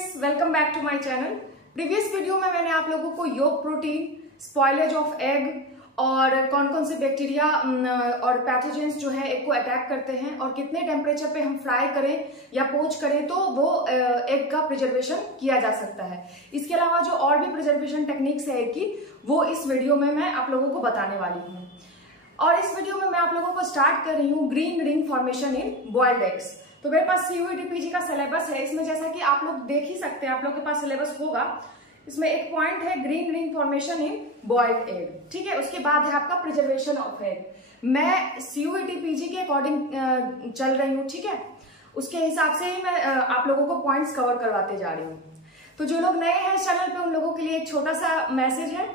Friends, welcome back to my channel. Previous video में मैंने आप लोगों को योग प्रोटीन, स्पॉयलेज ऑफ एग और कौन कौन से बैक्टीरिया और पैथोजेंस जो है एग को अटैक करते हैं और कितने टेम्परेचर पे हम फ्राई करें या पोच करें तो वो एग का प्रिजर्वेशन किया जा सकता है। इसके अलावा जो और भी प्रिजर्वेशन टेक्निक्स है एग की, वो इस वीडियो में मैं आप लोगों को बताने वाली हूँ। और इस वीडियो में मैं आप लोगों को स्टार्ट कर रही हूँ ग्रीन रिंग फॉर्मेशन इन बॉइल्ड एग्स। तो मेरे पास CUET PG का सिलेबस है। इसमें जैसा कि आप लोग देख ही सकते हैं, आप लोग के पास सिलेबस होगा। इसमें एक पॉइंट है ग्रीन रिंग फॉर्मेशन इन बॉइल्ड एग, ठीक है। उसके बाद है आपका प्रिजर्वेशन ऑफ एग। मैं CUET PG के अकॉर्डिंग चल रही हूँ, ठीक है। उसके हिसाब से ही मैं आप लोगों को पॉइंट्स कवर करवाते जा रही हूँ। तो जो लोग नए हैं इस चैनल पे, उन लोगों के लिए एक छोटा सा मैसेज है।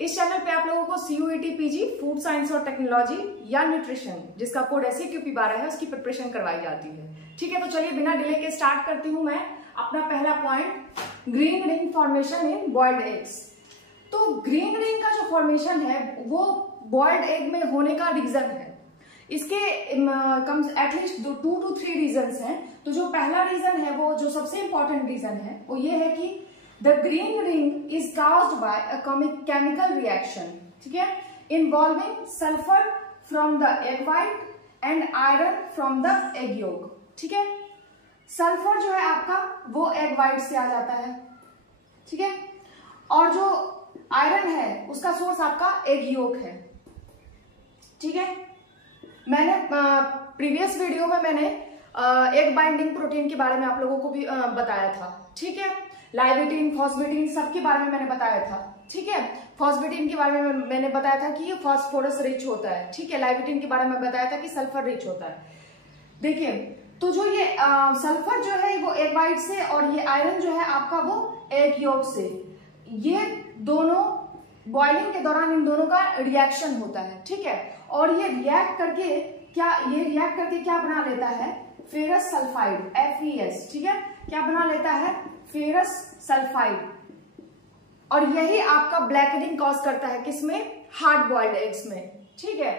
इस चैनल पे आप लोगों को CUET PG फूड साइंस और टेक्नोलॉजी या न्यूट्रिशन, जिसका कोड SEQP12 है, उसकी प्रिपरेशन करवाई जाती है, ठीक है। तो चलिए बिना डिले के स्टार्ट करती हूँ मैं अपना पहला पॉइंट, ग्रीन रिंग फॉर्मेशन इन बॉइल्ड एग्स। तो ग्रीन रिंग का जो फॉर्मेशन है वो बॉइल्ड एग में होने का रीजन है। इसके कम एटलीस्ट 2 to 3 रीजन हैं। तो जो पहला रीजन है, वो जो सबसे इंपॉर्टेंट रीजन है, वो ये है कि the green ring is caused by a chemical reaction, ठीक है, involving sulfur from the egg white and iron from the egg yolk, ठीक है। सल्फर जो है आपका वो एग व्हाइट से आ जाता है, ठीक है, और जो आयरन है उसका सोर्स आपका एग योक है, ठीक है। मैंने प्रीवियस वीडियो में मैंने एग बाइंडिंग प्रोटीन के बारे में आप लोगों को भी बताया था, ठीक है। लाइवेटिन, फॉस्फेटिन सबके बारे में मैंने बताया था, ठीक है। फॉस्फेटिन के बारे में मैंने बताया था कि ये फॉस्फोरस रिच होता है, ठीक है। लाइवेटिन के बारे में बताया था कि सल्फर रिच होता है। देखिए, तो जो ये सल्फर जो है वो एग व्हाइट से और ये आयरन जो है आपका वो एग योक से, ये दोनों बॉइलिंग के दौरान इन दोनों का रिएक्शन होता है, ठीक है। और ये रिएक्ट करके क्या बना लेता है, फेरस सल्फाइड, FeS, ठीक है। क्या बना लेता है, फेरस सल्फाइड। और यही आपका ब्लैकनिंग कॉज करता है किसमें, हार्ड बॉइल्ड एग्स में, ठीक है।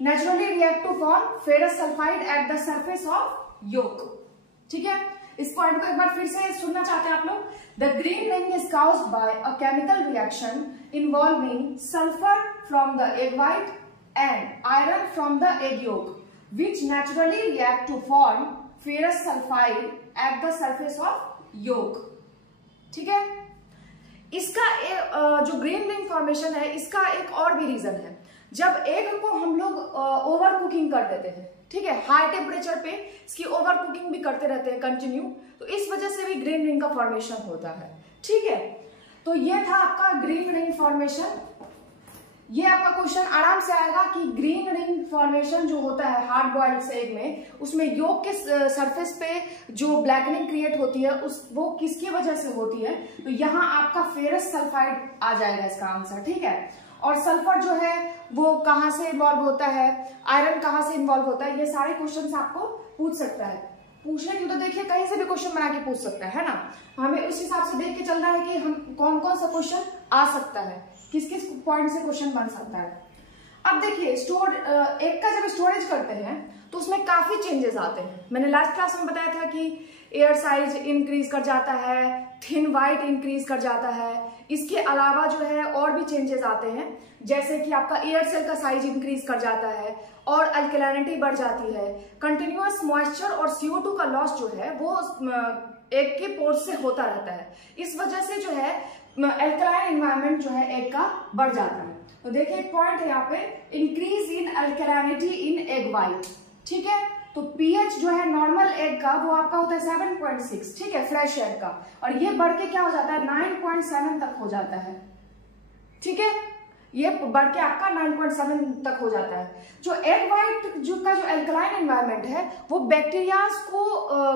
Naturally react to form ferrous sulphide at the surface of yolk, ठीक है। इस पॉइंट को एक बार फिर से सुनना चाहते हैं आप लोग। The green ring is caused bye a chemical reaction involving sulphur from the egg white and iron from the egg yolk which naturally react to form ferrous sulfide at the surface of yolk, ठीक है। इसका जो green ring formation है, इसका एक और भी reason है। जब एग को हम लोग ओवर कुकिंग कर देते हैं, ठीक है, हाई टेम्परेचर पे इसकी ओवर कुकिंग भी करते रहते हैं कंटिन्यू, तो इस वजह से भी ग्रीन रिंग का फॉर्मेशन होता है, ठीक है। तो ये था आपका ग्रीन रिंग फॉर्मेशन। ये आपका क्वेश्चन आराम से आएगा कि ग्रीन रिंग फॉर्मेशन जो होता है हार्ड बॉइल्ड एग में, उसमें योक के सरफेस पे जो ब्लैकनिंग क्रिएट होती है वो किसकी वजह से होती है। तो यहाँ आपका फेरस सल्फाइड आ जाएगा इसका आंसर, ठीक है। और सल्फर जो है वो कहाँ से इन्वॉल्व होता है, आयरन कहाँ से इन्वॉल्व होता है, ये सारे क्वेश्चन आपको पूछ सकता है। पूछने की तो देखिए कहीं से भी क्वेश्चन बना के पूछ सकता है ना। हमें उस हिसाब से देख के चलना है कि हम कौन कौन सा क्वेश्चन आ सकता है, किस किस पॉइंट से क्वेश्चन बन सकता है। अब देखिए, एग का जब स्टोरेज करते हैं तो उसमें काफी चेंजेस आते हैं। मैंने लास्ट क्लास में बताया था कि एयर साइज इंक्रीज कर जाता है, थिन वाइट इंक्रीज कर जाता है। इसके अलावा जो है और भी चेंजेस आते हैं, जैसे कि आपका एयर सेल का साइज इंक्रीज कर जाता है और अल्कलाइनिटी बढ़ जाती है। कंटिन्यूअस मॉइस्चर और CO2 का लॉस जो है वो एग के पोर्स से होता रहता है। इस वजह से जो है अल्कलाइन एनवायरनमेंट जो है एग का बढ़ जाता है। तो देखिए एक पॉइंट है यहाँ पे, increase in alkalinity in egg white, ठीक है। तो pH जो है नॉर्मल एग का वो आपका होता है 7.6, ठीक है, फ्रेश एग का, और ये बढ़ के क्या हो जाता है 9.7 तक हो जाता है, ठीक है। ये बढ़ के आपका 9.7 तक हो जाता है। जो एग व्हाइट का जो अल्कलाइन एनवायरनमेंट है वो बैक्टीरियाज को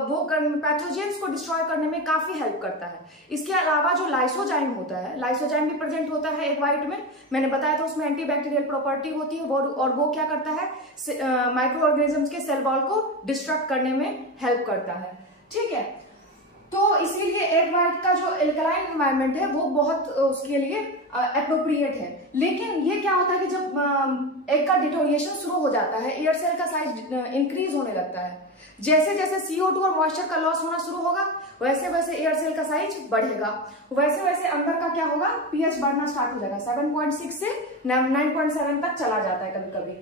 वो पैथोजेंस को डिस्ट्रॉय करने में काफी हेल्प करता है। इसके अलावा जो लाइसोजाइम होता है, लाइसोजाइम भी प्रेजेंट होता है एग व्हाइट में, मैंने बताया था उसमें एंटीबैक्टीरियल प्रॉपर्टी होती है और वो क्या करता है, माइक्रो ऑर्गेनिजम्स के सेल वॉल को डिस्ट्रक्ट करने में हेल्प करता है, ठीक है। तो इसीलिए एग व्हाइट का जो एल्कलाइन एनवायरनमेंट है वो बहुत उसके लिए एप्रोप्रिएट है। लेकिन ये क्या होता है कि जब एग का डिटोरिएशन शुरू हो जाता है, एयर सेल का साइज इंक्रीज होने लगता है, जैसे जैसे CO2 और मॉइस्चर का लॉस होना शुरू होगा वैसे वैसे एयर सेल का साइज बढ़ेगा, वैसे वैसे अंदर का क्या होगा, पीएच बढ़ना स्टार्ट हो जाएगा। 7.6 से 9.7 तक चला जाता है कभी कभी,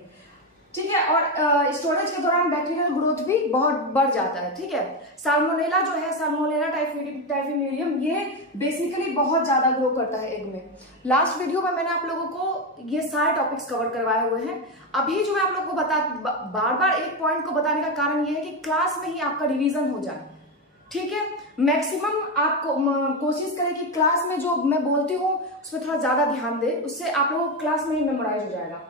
ठीक है। और स्टोरेज के दौरान बैक्टीरियल ग्रोथ भी बहुत बढ़ जाता है, ठीक है। साल्मोनेला जो है, साल्मोनेला टाइफीमिडियम, ये बेसिकली बहुत ज्यादा ग्रो करता है एग में। लास्ट वीडियो में मैंने आप लोगों को ये सारे टॉपिक्स कवर करवाए हुए हैं। अभी जो मैं आप लोगों को बार बार एक पॉइंट को बताने का कारण ये है कि क्लास में ही आपका रिविजन हो जाए, ठीक है। मैक्सिमम आपको कोशिश करें कि क्लास में जो मैं बोलती हूँ उस पर थोड़ा ज्यादा ध्यान दे, उससे आप लोगों को क्लास में ही मेमोराइज हो जाएगा।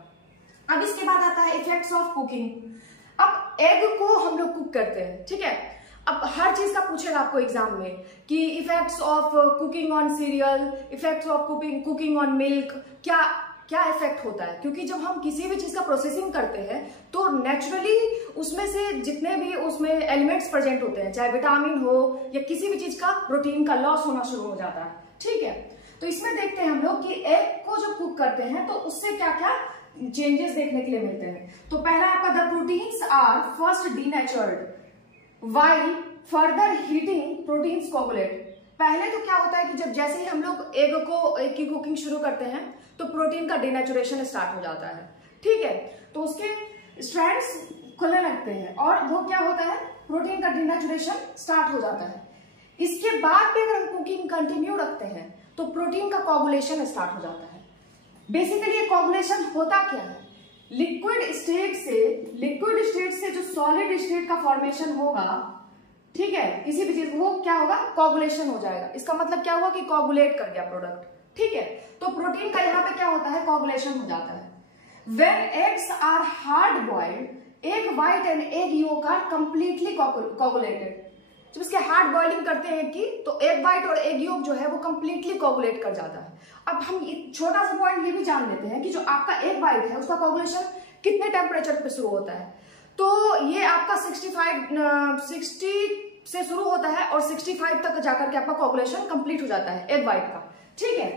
अब इसके बाद आता है इफेक्ट्स ऑफ कुकिंग। अब एग को हम लोग कुक करते हैं, ठीक है। अब हर चीज का पूछेगा आपको एग्जाम में कि effects of cooking on serial, effects of cooking on milk, क्या क्या इफेक्ट होता है। क्योंकि जब हम किसी भी चीज का प्रोसेसिंग करते हैं तो नेचुरली उसमें से जितने भी उसमें एलिमेंट्स प्रेजेंट होते हैं, चाहे विटामिन हो या किसी भी चीज का प्रोटीन का लॉस होना शुरू हो जाता है, ठीक है। तो इसमें देखते हैं हम लोग कि एग को जब कुक करते हैं तो उससे क्या क्या चेंजेस देखने के लिए मिलते हैं। तो पहला आपका, the proteins are first denatured while further heating proteins coagulate. पहले तो क्या होता है कि जब जैसे ही हम लोग एग की कुकिंग शुरू करते हैं तो प्रोटीन का डीनेचुरेशन स्टार्ट हो जाता है, ठीक है। तो उसके स्ट्रैंड्स खुलने लगते हैं और वो क्या होता है, प्रोटीन का डीनेचुरेशन स्टार्ट हो जाता है। इसके बाद भी अगर हम कुकिंग कंटिन्यू रखते हैं तो प्रोटीन का कोगुलेशन स्टार्ट हो जाता है। बेसिकली ये कोगुलेशन होता क्या है, लिक्विड स्टेट से जो सॉलिड स्टेट का फॉर्मेशन होगा, ठीक है, किसी भी चीज, वो क्या होगा, कोगुलेशन हो जाएगा। इसका मतलब क्या हुआ कि कोगुलेट कर गया प्रोडक्ट, ठीक है। तो प्रोटीन का यहाँ पे क्या होता है, कोगुलेशन हो जाता है। When eggs are hard boiled, egg white and egg yolk are completely coagulated. जब इसके हार्ड बॉइलिंग करते हैं कि तो एग व्हाइट और एग योक जो है वो कंप्लीटली कोगुलेट कर जाता है। अब हम एक छोटा सा पॉइंट ये भी जान लेते हैं कि जो आपका एग व्हाइट है उसका कोगुलेशन कितने टेम्परेचर पे शुरू होता है। तो ये आपका 60 से शुरू होता है और 65 तक जाकर के आपका कोगुलेशन कंप्लीट हो जाता है एग व्हाइट का, ठीक है।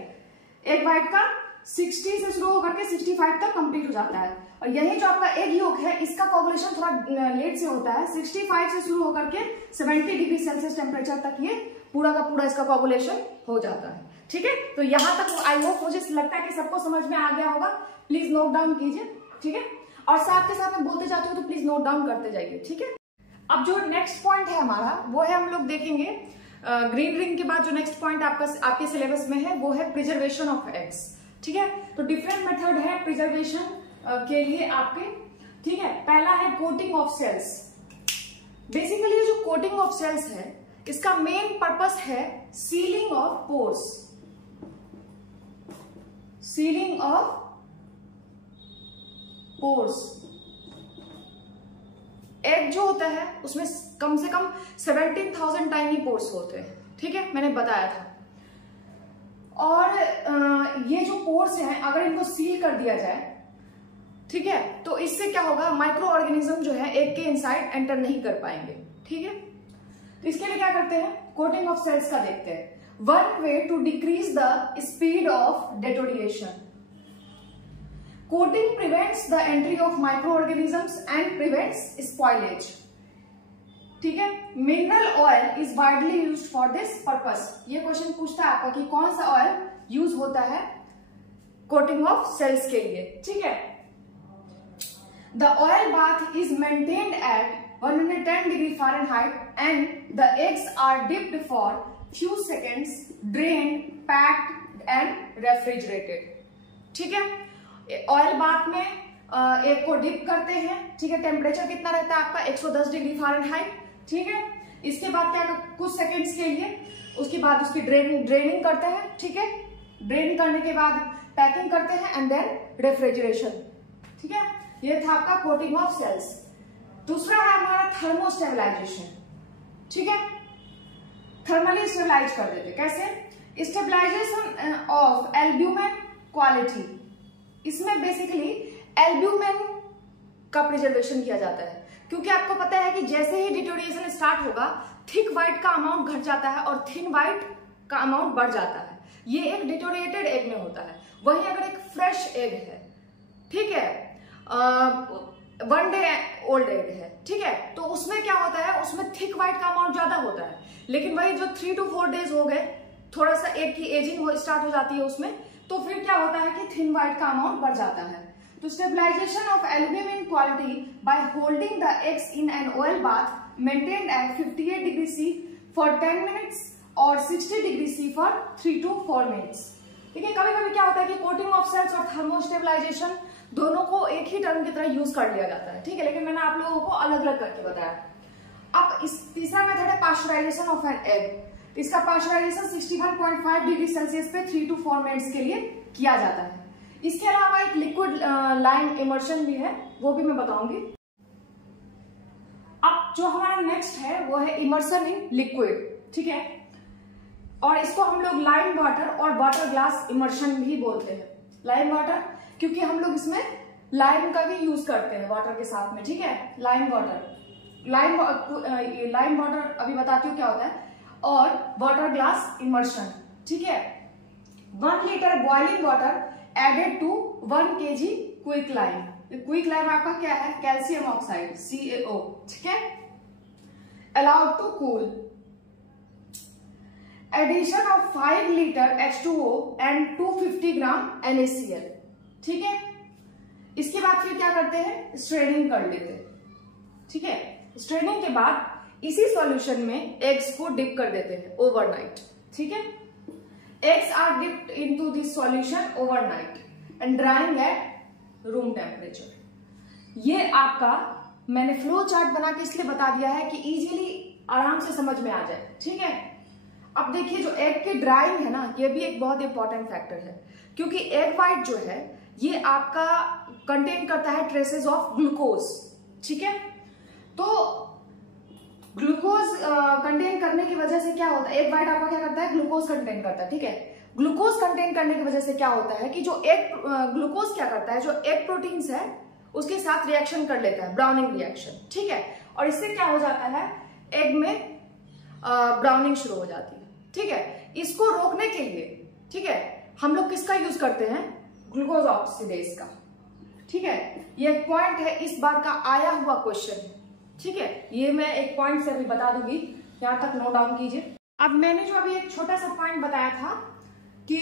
एग व्हाइट का 60 से शुरू होकर के 65 तक कंप्लीट हो जाता है। और यही जो आपका एग योक है इसका कोगुलेशन थोड़ा लेट से होता है, 65 से शुरू होकर के 70 डिग्री सेल्सियस टेम्परेचर तक ये पूरा का पूरा इसका कोगुलेशन हो जाता है, ठीक है। तो यहां तक आई होप, मुझे लगता है कि सबको समझ में आ गया होगा। प्लीज नोट डाउन कीजिए, ठीक है। और साथ के साथ मैं बोलते जाती हूँ तो प्लीज नोट डाउन करते जाइए, ठीक है। अब जो नेक्स्ट पॉइंट है हमारा वो है, हम लोग देखेंगे ग्रीन रिंग के बाद जो नेक्स्ट पॉइंट आपके सिलेबस में है वो है प्रिजर्वेशन ऑफ एग्स, ठीक है। तो डिफरेंट मेथड है प्रिजर्वेशन के लिए आपके, ठीक है। पहला है कोटिंग ऑफ सेल्स। बेसिकली जो कोटिंग ऑफ सेल्स है इसका मेन पर्पस है ceiling of pores, ceiling of pores. Egg जो होता है उसमें कम से कम 17,000 टाइनी पोर्स होते हैं, ठीक है, मैंने बताया था। और ये जो पोर्स हैं अगर इनको सील कर दिया जाए, ठीक है, तो इससे क्या होगा, माइक्रो ऑर्गेनिज्म जो है एग के इनसाइड एंटर नहीं कर पाएंगे, ठीक है। तो इसके लिए क्या करते हैं, कोटिंग ऑफ सेल्स का देखते हैं। One way to decrease the speed of deterioration, coating prevents the entry of microorganisms and prevents spoilage, ठीक है। Mineral oil is widely used for this purpose. ये क्वेश्चन पूछता है आपका कि कौन सा ऑयल यूज होता है कोटिंग ऑफ सेल्स के लिए, ठीक है। The oil bath is maintained at 110 degree Fahrenheit and the eggs are dipped for few seconds, drained, packed and refrigerated, ठीक है। ऑयल बाथ में एग को डिप करते हैं, ठीक है। टेम्परेचर कितना रहता है आपका 110 डिग्री फ़ारेनहाइट, ठीक है। इसके बाद क्या कुछ सेकेंड्स के लिए, उसके बाद उसकी ड्रेनिंग करते हैं, ठीक है। ड्रेनिंग करने के बाद पैकिंग करते हैं एंड देन रेफ्रिजरेशन, ठीक है। ये था आपका कोटिंग ऑफ सेल्स। दूसरा है हमारा थर्मोस्टेबलाइजेशन, ठीक है। थर्मली स्टेबलाइज कर देते, कैसे, स्टेबलाइजेशन ऑफ एल्ब्यूमेन क्वालिटी। इसमें बेसिकली एल्ब्यूमेन का प्रिजर्वेशन किया जाता है, क्योंकि आपको पता है कि जैसे ही डिटोरिएशन स्टार्ट होगा थिक व्हाइट का अमाउंट घट जाता है और थिन व्हाइट का अमाउंट बढ़ जाता है। ये एक डिटोरिएटेड एग में होता है। वहीं अगर एक फ्रेश एग है, ठीक है, 1 डे ओल्ड एग है, ठीक है, तो उसमें क्या होता है, उसमें थिक व्हाइट का अमाउंट ज्यादा होता है। लेकिन वही जो 3 to 4 डेज हो गए, थोड़ा सा एग की एजिंग स्टार्ट हो जाती है उसमें, तो फिर क्या होता है कि थिन व्हाइट का अमाउंट बढ़ जाता है। तो stabilisation of aluminium quality by holding the eggs in an oil bath maintained at 58 degree C for 10 minutes और 60 degree C for 3 to 4 minutes. देखिए कभी कभी क्या होता है कि कोटिंग ऑफ सेल्स और थर्मोस्टेबलाइजेशन दोनों को एक ही टर्म की तरह यूज कर लिया जाता है, ठीक है, लेकिन मैंने आप लोगों को अलग अलग करके बताया। अब इस तीसरा मेथड है पास्चराइजेशन ऑफ एन एग। इसका पास्चराइजेशन 61.5 डिग्री सेल्सियस पे 3 to 4 मिनट्स के लिए किया जाता है। इसके अलावा एक लिक्विड लाइम इमर्शन भी है, वो भी मैं बताऊंगी। अब जो हमारा नेक्स्ट है वो है इमर्शन इन लिक्विड, ठीक है, और इसको हम लोग लाइम वाटर और वाटर ग्लास इमर्शन भी बोलते हैं। लाइम वाटर क्योंकि हम लोग इसमें लाइम का भी यूज करते हैं वाटर के साथ में, ठीक है, लाइम वाटर अभी बताती हूँ क्या होता है, और वाटर ग्लास इमर्शन, ठीक है। 1 litre boiling water added to 1 kg quick lime. Quick lime आपका क्या है, कैल्शियम ऑक्साइड CaO, ठीक है। Allowed to cool. Addition of 5 litre H2O and 250 gram NaCl, ठीक है। इसके बाद फिर क्या करते हैं, स्ट्रेनिंग कर लेते हैं, ठीक है। स्ट्रेनिंग के बाद इसी सॉल्यूशन में एग्स को डिप कर देते हैं ओवरनाइट, ठीक है। Eggs are dipped into this solution overnight and drying at room temperature. ये आपका मैंने फ्लो चार्ट बना के इसलिए बता दिया है कि इजीली आराम से समझ में आ जाए, ठीक है। अब देखिए जो एग की ड्राइंग है ना, ये भी एक बहुत इंपॉर्टेंट फैक्टर है, क्योंकि एग व्हाइट जो है ये आपका कंटेन करता है ट्रेसेस ऑफ ग्लूकोज, ठीक है। तो ग्लूकोज कंटेन करने की वजह से क्या होता है, एग व्हाइट आपका क्या करता है, ग्लूकोज कंटेन करता है, ठीक है। ग्लूकोज कंटेन करने की वजह से क्या होता है कि जो एग ग्लूकोज क्या करता है, जो एग प्रोटीन्स है उसके साथ रिएक्शन कर लेता है, ब्राउनिंग रिएक्शन, ठीक है, और इससे क्या हो जाता है, एग में ब्राउनिंग शुरू हो जाती है, ठीक है। इसको रोकने के लिए, ठीक है, हम लोग किसका यूज करते हैं, ग्लूकोज ऑक्सीडेज का, ठीक है। ये एक पॉइंट है, इस बार का आया हुआ क्वेश्चन है, ठीक है, ये मैं एक पॉइंट से अभी बता दूंगी, यहां तक नोट डाउन कीजिए। अब मैंने जो अभी एक छोटा सा पॉइंट बताया था कि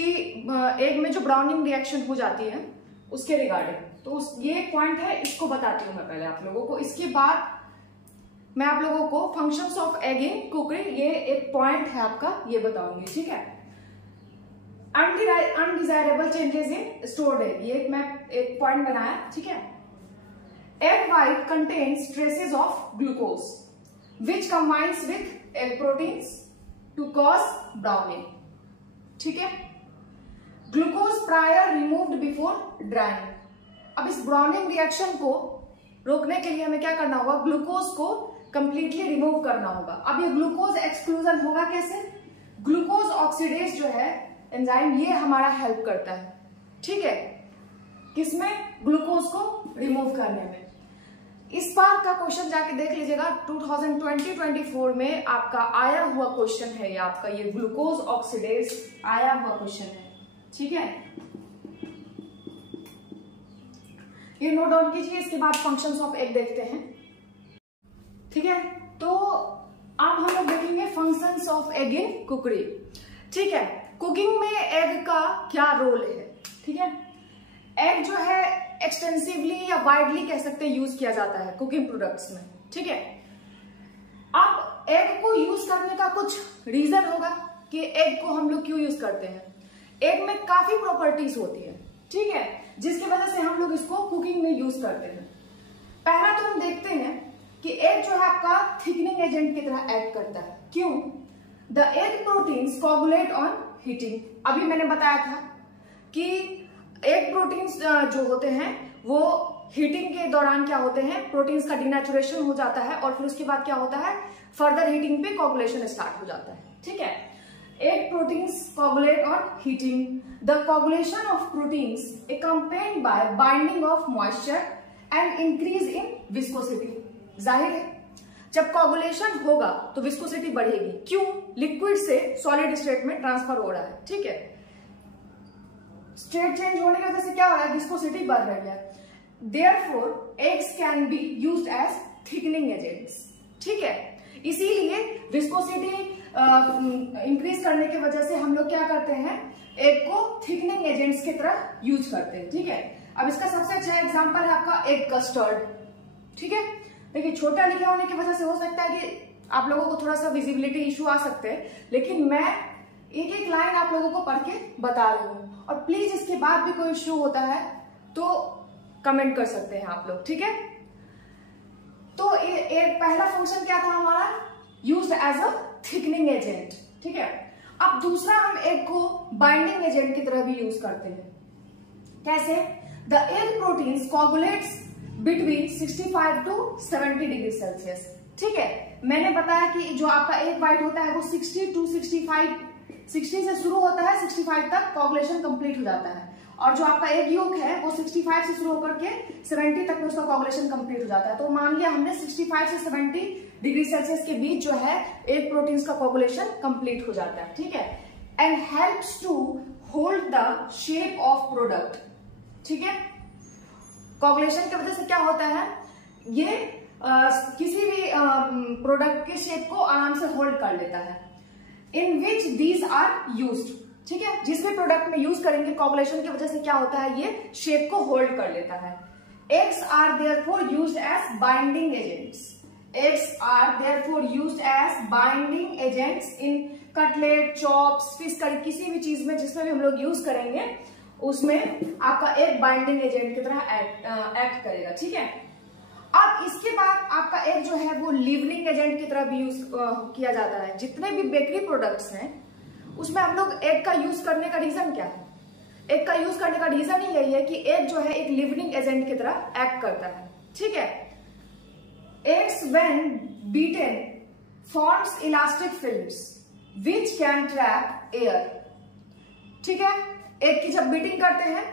एग में जो ब्राउनिंग रिएक्शन हो जाती है उसके रिगार्डिंग, तो ये पॉइंट है, इसको बताती हूँ मैं पहले आप लोगों को। इसके बाद मैं आप लोगों को फंक्शंस ऑफ एग इन कुकरी, ये एक पॉइंट है आपका, ये बताऊंगी, ठीक है। Undesirable changes in stored egg, ये मैं एक पॉइंट बनाया, ठीक है। Egg white contains traces of glucose, which combines with egg proteins to cause browning, ठीक है। Glucose prior removed before drying। अब इस ब्राउनिंग रिएक्शन को रोकने के लिए हमें क्या करना होगा, ग्लूकोज को कंप्लीटली रिमूव करना होगा। अब ये ग्लूकोज एक्सक्लूजन होगा कैसे, ग्लूकोज ऑक्सीडेज जो है एंजाइम, ये हमारा हेल्प करता है, ठीक है, किसमें, ग्लूकोज को रिमूव करने में। इस बार का क्वेश्चन जाके देख लीजिएगा, 2020-24 में आपका आया हुआ क्वेश्चन है, ये आपका ये ग्लूकोज ऑक्सीडेज आया हुआ क्वेश्चन है, ठीक है। ये नोट डाउन कीजिए। इसके बाद फंक्शंस ऑफ एग देखते हैं, ठीक है। तो अब हम लोग देखेंगे फंक्शंस ऑफ एग इन कुकरी, ठीक है। कुकिंग में एग का क्या रोल है, ठीक है। एग जो है एक्सटेंसिवली या वाइडली कह सकते हैं यूज किया जाता है कुकिंग प्रोडक्ट्स में, ठीक है। अब एग को यूज करने का कुछ रीजन होगा कि एग को हम लोग क्यों यूज करते हैं। एग में काफी प्रॉपर्टीज होती है, ठीक है, जिसकी वजह से हम लोग इसको कुकिंग में यूज करते हैं। पहला तो हम देखते हैं कि एग जो है आपका थिकनिंग एजेंट की तरह एक्ट करता है। क्यों, the egg proteins coagulate on heating. अभी मैंने बताया था कि एग प्रोटीन्स जो होते हैं वो हीटिंग के दौरान क्या होते हैं, प्रोटीन्स का डिनेचुरेशन हो जाता है और फिर उसके बाद क्या होता है, फर्दर हीटिंग पे कोगुलेशन स्टार्ट हो जाता है, ठीक है। Egg proteins coagulate on heating. The coagulation of proteins accompanied by binding of moisture and increase in viscosity। जाहिर है जब कोगुलेशन होगा तो विस्कोसिटी बढ़ेगी। क्यों, लिक्विड से सॉलिड स्टेट में ट्रांसफर हो रहा है, ठीक है। स्टेट चेंज होने की वजह से क्या हो रहा है, विस्कोसिटी बढ़ रही है। Therefore eggs can be used as thickening agents. ठीक है, इसीलिए विस्कोसिटी इंक्रीज करने की वजह से हम लोग क्या करते हैं, एग को थिकनिंग एजेंट्स की तरह यूज करते हैं। ठीक है, अब इसका सबसे अच्छा एग्जांपल है आपका एग कस्टर्ड। ठीक है, देखिए छोटा लिखा होने की वजह से हो सकता है कि आप लोगों को थोड़ा सा विजिबिलिटी इशू आ सकते हैं, लेकिन मैं एक एक लाइन आप लोगों को पढ़ के बता रही हूँ, और प्लीज इसके बाद भी कोई इशू होता है तो कमेंट कर सकते हैं आप लोग। ठीक है, तो एक पहला फंक्शन क्या था हमारा, used as a thickening agent. ठीक है, अब दूसरा हम एग को बाइंडिंग एजेंट की तरह भी यूज करते हैं। कैसे, the egg proteins coagulates between 65 to 70 degree Celsius. ठीक है, मैंने बताया कि जो आपका एग व्हाइट होता है वो 60 to 65, 60 से शुरू होता है, 65 तक कोगुलेशन कंप्लीट हो जाता है, और जो आपका एग योक है वो 65 से शुरू होकर के 70 तक में उसका कोगुलेशन कंप्लीट हो जाता है। तो मान लिया हमने 65 से 70 डिग्री सेल्सियस के बीच जो है एग प्रोटीन्स का कोगुलेशन कंप्लीट हो जाता है। ठीक है, and helps to hold the shape of product. ठीक है, कोगुलेशन की वजह से क्या होता है, ये किसी भी प्रोडक्ट के शेप को आराम से होल्ड कर लेता है। इन विच दीज आर यूज्ड। ठीक है, जिस भी प्रोडक्ट में यूज करेंगे कोगुलेशन की वजह से क्या होता है, ये शेप को होल्ड कर लेता है। Eggs are therefore used as binding agents. Eggs are therefore used as binding agents in cutlet, chops, fish curry, किसी भी चीज में जिसमें भी हम लोग यूज करेंगे उसमें आपका एग बाइंडिंग एजेंट की तरह एक्ट करेगा। ठीक है, अब इसके बाद आपका एग जो है वो लीवनिंग एजेंट की तरह भी यूज किया जाता है। जितने भी बेकरी प्रोडक्ट्स हैं उसमें हम लोग एग का यूज करने का रीजन क्या है, एग का यूज करने का रीजन ही यही है कि एग जो है एक लीवनिंग एजेंट की तरह एक्ट करता है। ठीक है, eggs when beaten forms elastic films which can trap air. ठीक है, एग की जब बीटिंग करते हैं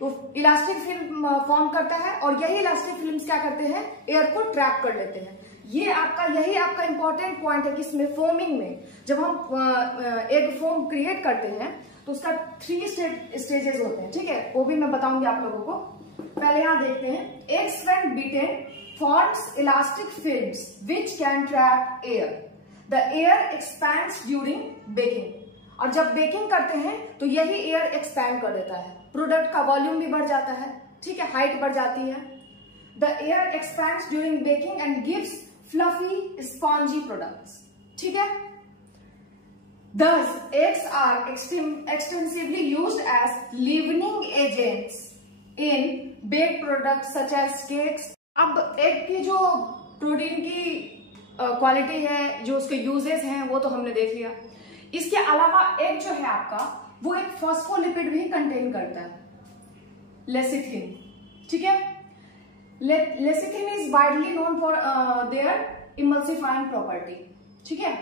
तो इलास्टिक फिल्म फॉर्म करता है, और यही इलास्टिक फिल्म्स क्या करते हैं, एयर को ट्रैप कर लेते हैं। यही आपका इंपॉर्टेंट पॉइंट है कि इसमें फोमिंग में जब हम एग फोम क्रिएट करते हैं तो उसका 3 स्टेजेस होते हैं। ठीक है, वो भी मैं बताऊंगी आप लोगों को। पहले यहां देखते हैं, eggs when beaten forms elastic films which can trap air. The air expands during baking. और जब बेकिंग करते हैं तो यही एयर एक्सपैंड कर देता है, प्रोडक्ट का वॉल्यूम भी बढ़ जाता है। ठीक है, हाइट बढ़ जाती है। The air expands during baking and gives fluffy spongy products. ठीक है, thus eggs are extensively used as leavening agents in baked products such as cakes। अब एग की जो प्रोटीन की क्वालिटी है, जो उसके यूजेस हैं, वो तो हमने देख लिया। इसके अलावा एग जो है आपका वो एक फॉस्फोलिपिड भी कंटेन करता है, लेसिथिन। ठीक है, lecithin is widely known for their emulsifying property. ठीक है,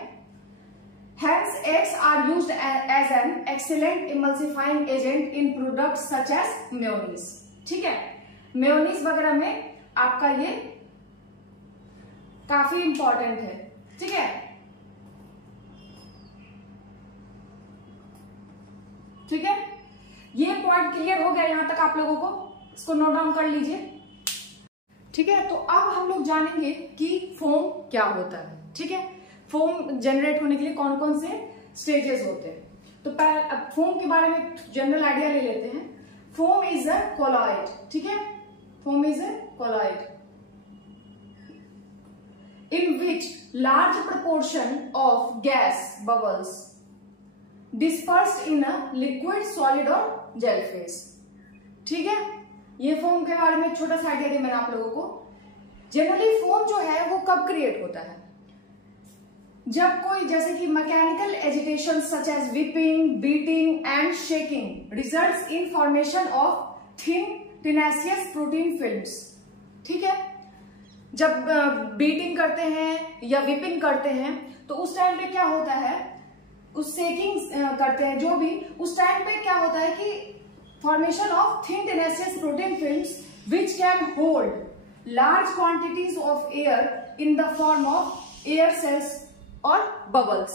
hence eggs are used as an excellent emulsifying agent in products such as mayonnaise। ठीक है, मेयोनीज वगैरह में आपका ये काफी इंपॉर्टेंट है। ठीक है, ठीक है, ये पॉइंट क्लियर हो गया यहां तक आप लोगों को, इसको नोट डाउन कर लीजिए। ठीक है, तो अब हम लोग जानेंगे कि फोम क्या होता है। ठीक है, फोम जनरेट होने के लिए कौन कौन से स्टेजेस होते हैं। तो अब फोम के बारे में जनरल आइडिया ले लेते हैं। Foam is a colloid. ठीक है, foam is a colloid in which large proportion of gas bubbles dispersed in a liquid, solid or gel phase। ठीक है, ये फोम के बारे में एक छोटा सा आइडिया दिया मैंने आप लोगों को। जनरली फोम जो है वो कब क्रिएट होता है, जब कोई जैसे कि mechanical agitation such as whipping, beating and shaking results in formation of thin tenacious protein films. ठीक है, जब बीटिंग करते हैं या विपिंग करते हैं तो उस टाइम पे क्या होता है, उस शेकिंग करते हैं जो भी, उस टाइम पे क्या होता है कि formation of thin tenacious protein films which can hold large quantities of air in the form of air cells और बबल्स।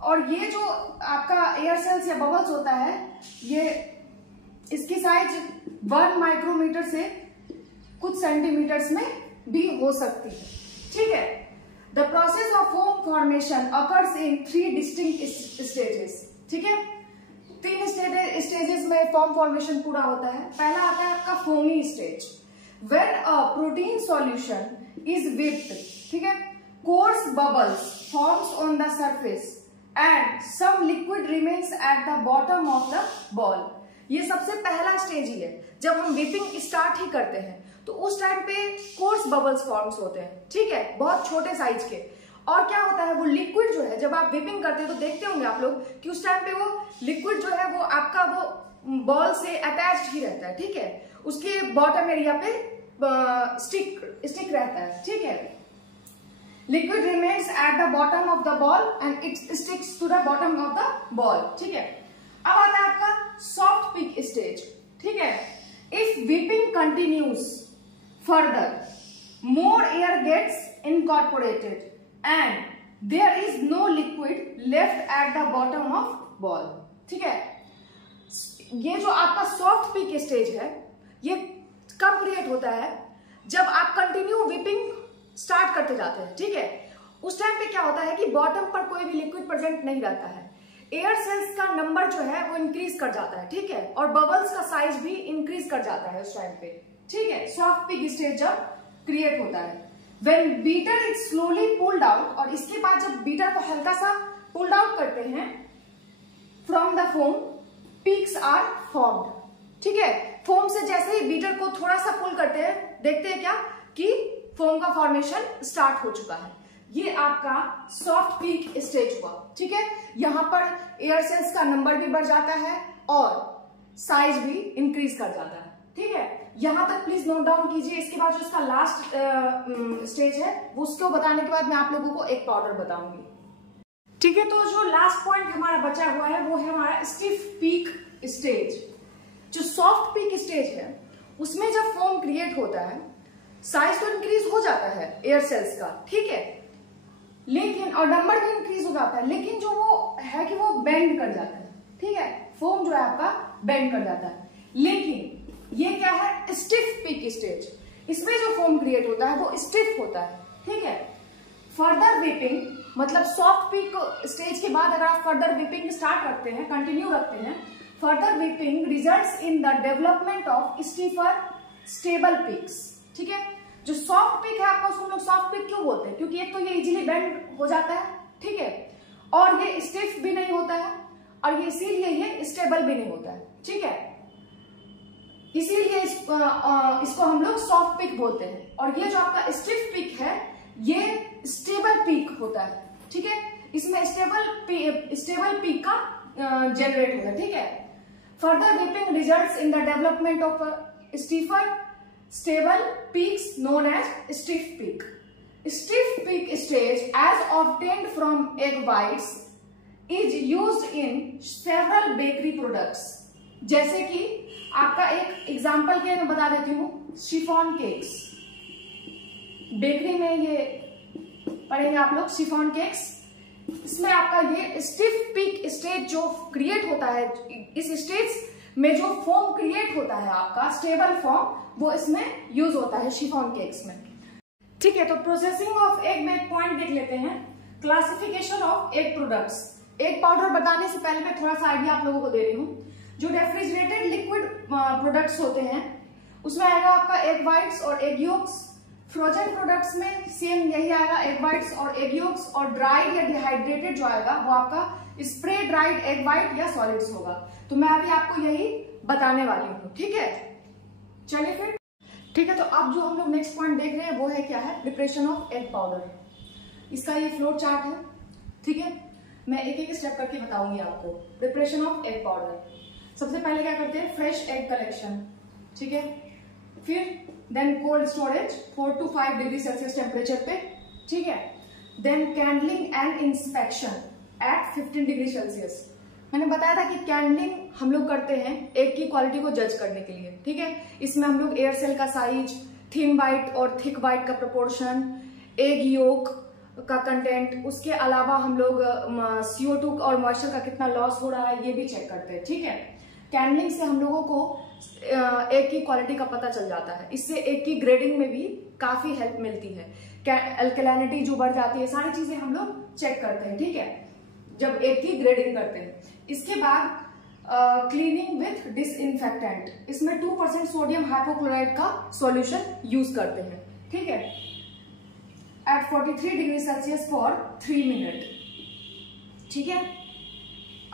और ये जो आपका एयर सेल्स या बबल्स होता है, ये इसकी साइज 1 माइक्रोमीटर से कुछ सेंटीमीटर्स में भी हो सकती है। ठीक है, the process of foam formation occurs in 3 distinct stages. ठीक है, 3 स्टेजेस में फॉर्म फॉर्मेशन पूरा होता है। पहला आता है आपका foamy stage, when a protein solution is whipped. ठीक है, coarse bubbles forms on the surface and some liquid remains at the bottom of the bowl. ये सबसे पहला स्टेज ही है। जब हम विपिंग स्टार्ट ही करते हैं तो उस टाइम पे कोर्स बबल्स फॉर्म्स होते हैं। ठीक है, बहुत छोटे साइज के। और क्या होता है, वो लिक्विड जो है जब आप विपिंग करते हैं तो देखते होंगे आप लोग कि उस टाइम पे वो लिक्विड जो है वो आपका वो बॉल से अटैच्ड ही रहता है। ठीक है, उसके बॉटम एरिया पे स्टिक रहता है। ठीक है, liquid remains at the bottom of the bowl and it sticks to the bottom of the bowl. ठीक है, अब आता है आपका सॉफ्ट पिक स्टेज। ठीक है, if whipping continues further, more air gets incorporated and there is no liquid left at the bottom of bowl. ठीक है, ये जो आपका सॉफ्ट पिक स्टेज है ये कब क्रिएट होता है, जब आप कंटिन्यू विपिंग स्टार्ट करते जाते हैं। ठीक है, उस टाइम पे क्या होता है कि बॉटम पर कोई भी लिक्विड प्रेजेंट नहीं रहता है, एयर सेल्स का नंबर जो है वो इंक्रीज कर जाता है। ठीक है, और बबल्स का साइज भी इंक्रीज कर जाता है उस टाइम पे। ठीक है, सॉफ्ट पिक स्टेज जब क्रिएट होता है, When beater is slowly pulled out, और इसके बाद जब बीटर को हल्का सा पुल्ड आउट करते हैं from the foam, peaks are formed. ठीक है, फोम से जैसे ही बीटर को थोड़ा सा पुल करते हैं, देखते हैं क्या कि फोम का फॉर्मेशन स्टार्ट हो चुका है। ये आपका सॉफ्ट पीक स्टेज हुआ। ठीक है, यहां पर एयर सेल्स का नंबर भी बढ़ जाता है और साइज भी इंक्रीज कर जाता है। ठीक है, यहां तक प्लीज नोट डाउन कीजिए। इसके बाद जो इसका लास्ट स्टेज है वो उसको बताने के बाद मैं आप लोगों को एक पाउडर बताऊंगी। ठीक है, तो जो लास्ट पॉइंट हमारा बचा हुआ है वो है हमारा स्टिफ पीक स्टेज। जो सॉफ्ट पीक स्टेज है उसमें जब फोम क्रिएट होता है, साइज तो इंक्रीज हो जाता है एयर सेल्स का। ठीक है, लेकिन और नंबर भी इंक्रीज हो जाता है, लेकिन जो वो है कि वो बेंड कर जाता है। ठीक है, फोम जो है आपका बेंड कर जाता है। लेकिन ये क्या है, स्टिफ पीक स्टेज। इसमें जो फोम क्रिएट होता है वो स्टिफ होता है। ठीक है, फर्दर विपिंग मतलब सॉफ्ट पीक स्टेज के बाद अगर आप फर्दर विपिंग स्टार्ट रखते हैं, कंटिन्यू रखते हैं, further whipping results in the development of stiffer stable peaks. ठीक है, जो सॉफ्ट पीक है आपका उसको हम लोग सॉफ्ट पीक क्यों बोलते हैं, क्योंकि एक तो ये इजीली बेंड हो जाता है। ठीक है, और ये स्टिफ भी नहीं होता है, और ये इसीलिए ये स्टेबल भी नहीं होता है। ठीक है, इसीलिए इसको हम लोग सॉफ्ट पिक बोलते हैं। और ये जो आपका स्टिफ पिक है ये स्टेबल पिक होता है। ठीक है, इसमें स्टेबल पिक का जनरेट होता है। ठीक है, further whipping results in the development of stiffer stable peaks known as stiff peak. Stiff peak stage as obtained from egg whites is used in several bakery products. जैसे कि आपका एक example के मैं बता देती हूँ, शिफॉन केक्स। बेकरी में ये पढ़ेंगे आप लोग, शिफॉन केक्स। इसमें आपका ये स्टिफ पीक स्टेज जो क्रिएट होता है, इस स्टेज में जो फॉर्म क्रिएट होता है आपका स्टेबल फॉर्म, वो इसमें यूज होता है शिफॉन केक्स में। ठीक है, तो प्रोसेसिंग ऑफ एग में एक पॉइंट देख लेते हैं, classification of egg products. Egg powder बताने से पहले मैं थोड़ा सा आइडिया आप लोगों को दे रही हूँ। जो रेफ्रिजरेटेड लिक्विड प्रोडक्ट्स होते हैं उसमें आएगा आपका एग व्हाइट्स और एग योक्स। फ्रोजन प्रोडक्ट्स में सेम यही आएगा, एग व्हाइट्स और एग योक्स। और ड्राइड या डिहाइड्रेटेड जो आएगा वो आपका स्प्रे ड्राइड एग व्हाइट या सॉलिड्स होगा। तो मैं अभी आपको यही बताने वाली हूँ। ठीक है, चलिए फिर। ठीक है, तो अब जो हम लोग नेक्स्ट पॉइंट देख रहे हैं वो है क्या है, प्रिपरेशन ऑफ एग पाउडर। इसका ये फ्लो चार्ट है। ठीक है, मैं एक एक स्टेप करके बताऊंगी आपको। प्रिपरेशन ऑफ एग पाउडर, सबसे पहले क्या करते हैं, फ्रेश एग कलेक्शन। ठीक है, फिर then cold storage 4 to 5 degree Celsius temperature पे। ठीक है, then candling and inspection at 15 degree Celsius. मैंने बताया था कि कैंडलिंग हम लोग करते हैं एग की क्वालिटी को जज करने के लिए। ठीक है, इसमें हम लोग एयर सेल का साइज, थिन वाइट और थिक वाइट का प्रोपोर्शन, एग योक का कंटेंट, उसके अलावा हम लोग CO2 और मॉइस्चर का कितना लॉस हो रहा है ये भी चेक करते हैं। ठीक है, कैंडलिंग से हम लोगों को एग की क्वालिटी का पता चल जाता है, इससे एग की ग्रेडिंग में भी काफी हेल्प मिलती है, अल्कलैनिटी जो बढ़ जाती है, सारी चीजें हम लोग चेक करते हैं, ठीक है, जब एग की ग्रेडिंग करते हैं। इसके बाद क्लीनिंग विथ डिसइंफेक्टेंट, इसमें 2% सोडियम हाइपोक्लोराइड का सॉल्यूशन यूज करते हैं, ठीक है, at 43 degree Celsius for 3 minute, ठीक है।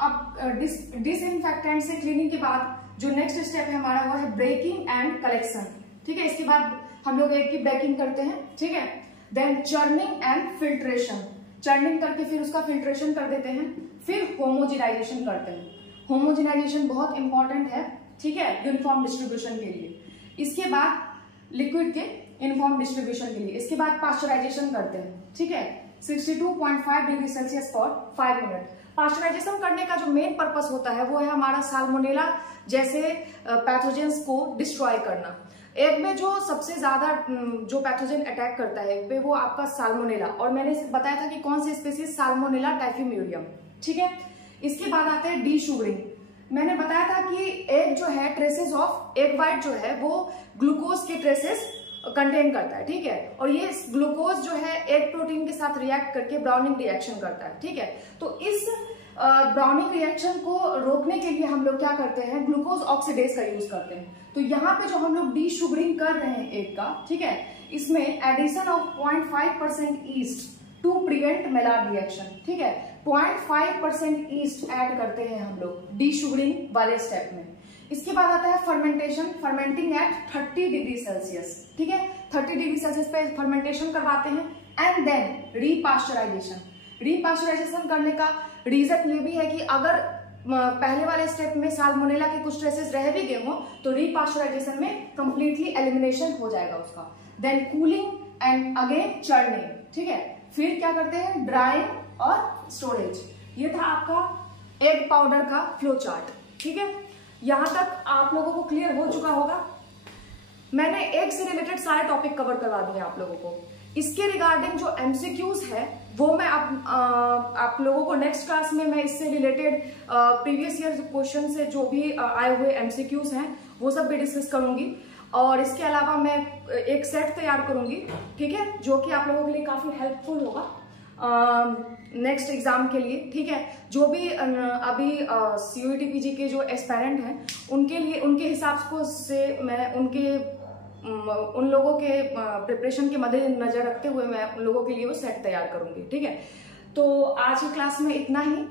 अब डिसइंफेक्टेंट से क्लीनिंग के बाद जो नेक्स्ट स्टेप है हमारा वो है ब्रेकिंग एंड कलेक्शन, ठीक है। इसके बाद हम लोग एग की ब्रेकिंग करते हैं, ठीक है। Then churning and filtration, churning करके फिर उसका फिल्ट्रेशन कर देते हैं, फिर होमोजेनाइजेशन करते हैं। होमोजेनाइजेशन बहुत इंपॉर्टेंट है, ठीक है, यूनिफॉर्म डिस्ट्रीब्यूशन के लिए। इसके बाद लिक्विड के यूनिफॉर्म डिस्ट्रीब्यूशन के लिए, इसके बाद पास्चराइजेशन करते हैं, ठीक है, 62.5 degree Celsius for 5 minute. Pasteurisation करने का जो मेन पर्पस होता है वो है हमारा साल्मोनेला जैसे पैथोजेंस को डिस्ट्रॉय करना। एग में जो सबसे ज्यादा जो पैथोजन अटैक करता है एग पे वो आपका साल्मोनेला, और मैंने बताया था कि कौन सी स्पीसीज, साल्मोनेला टाइफिम्यूरियम, ठीक है। इसके बाद आते हैं डी शुगरिंग। मैंने बताया था कि एग जो है ट्रेसेस ऑफ एग व्हाइट जो है वो ग्लूकोज के ट्रेसेस कंटेन करता है, ठीक है, और ये ग्लूकोज जो है एग प्रोटीन के साथ रिएक्ट करके ब्राउनिंग रिएक्शन करता है, ठीक है। तो इस ब्राउनिंग रिएक्शन को रोकने के लिए हम लोग क्या करते हैं, ग्लूकोज ऑक्सीडेज का यूज करते हैं। तो यहाँ पे जो हम लोग डी शुगरिंग कर रहे हैं एग का, ठीक है, इसमें addition of 0.5% yeast to prevent Maillard reaction, ठीक है, 0.5% ईस्ट ऐड करते हैं हम लोग डी शुगरिंग वाले स्टेप में। इसके बाद आता है fermentation, fermenting at 30 degree Celsius, ठीक है, 30 डिग्री सेल्सियस पे फर्मेंटेशन करवाते हैं। एंड देन रीपास्चराइजेशन, रीपास्चराइजेशन करने का रीजन ये भी है कि अगर पहले वाले स्टेप में साल्मोनेला के कुछ ट्रेसेस रह भी गए हो तो रीपास्चराइजेशन में कंप्लीटली एलिमिनेशन हो जाएगा उसका। Then cooling and again churning, ठीक है, फिर क्या करते हैं, ड्राइंग और स्टोरेज। ये था आपका एग पाउडर का फ्लो चार्ट, ठीक है। यहां तक आप लोगों को क्लियर हो चुका होगा। मैंने एग से रिलेटेड सारे टॉपिक कवर करवा दिए आप लोगों को। इसके रिगार्डिंग जो एमसीक्यूज है वो मैं आप लोगों को नेक्स्ट क्लास में मैं इससे रिलेटेड प्रीवियस ईयर क्वेश्चन से जो भी आए हुए एमसीक्यूज हैं वो सब भी डिस्कस करूंगी, और इसके अलावा मैं एक सेट तैयार करूंगी, ठीक है, जो कि आप लोगों के लिए काफी हेल्पफुल होगा नेक्स्ट एग्जाम के लिए, ठीक है। जो भी अभी सीयूईटी पीजी के जो एस्पायरेंट हैं उनके लिए, उनके हिसाब को से मैं उन लोगों के प्रिपरेशन के मद्देनजर रखते हुए मैं उन लोगों के लिए वो सेट तैयार करूंगी, ठीक है। तो आज की क्लास में इतना ही।